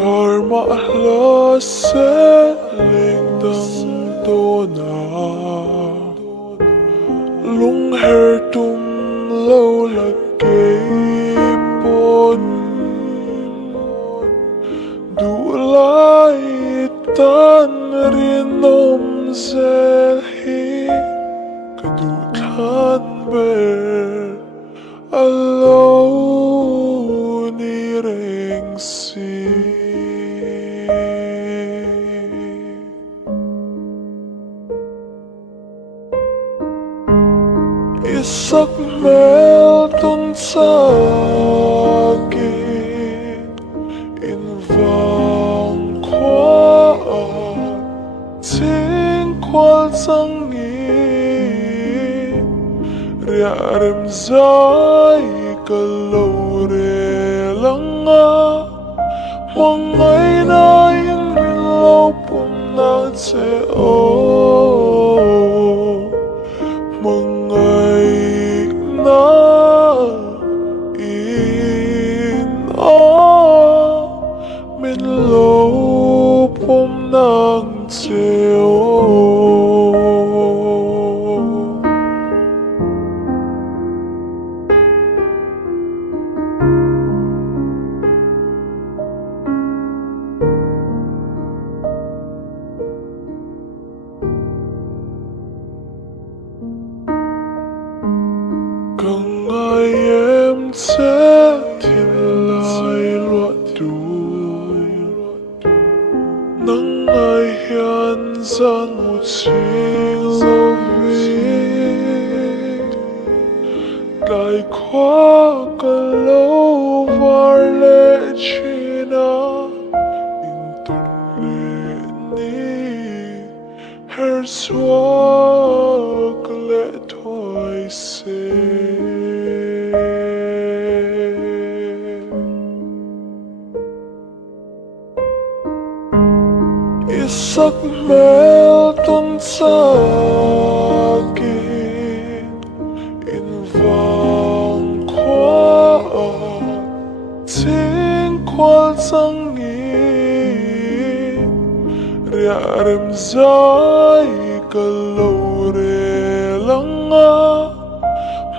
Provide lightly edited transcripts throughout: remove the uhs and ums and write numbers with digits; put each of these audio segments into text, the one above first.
Karma la sẽ lên đăng tô na lung her tum lâu là cây bồn đủ lại tan riêng nôm dễ hi cả đủ than bề alo ni reng si sakhmel tun saki in vang khoa chính khoa sang nghi ria rem zai ka lâu re langa mong ngày nay min lâu pum na che o mong ngày na in o min lâu pum nang che o càng ngày em sẽ thiên lại loạn đuôi nắng ngày hiền gian một chiếc dấu vi đại khóa cả lâu var lệ chi na in tuần lệ ni her xóa lệ thôi sẽ sakhmel tun saki in vang khoa chính khoa sang nghi ria rem zai ka lâu re langa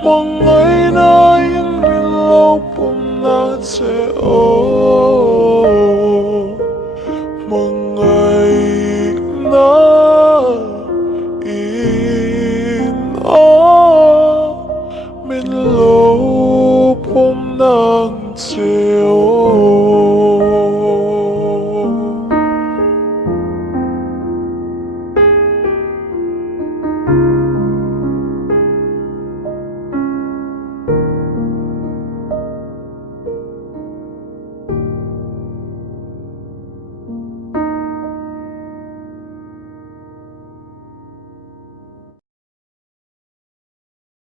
mong ngày nay min lâu pum na che o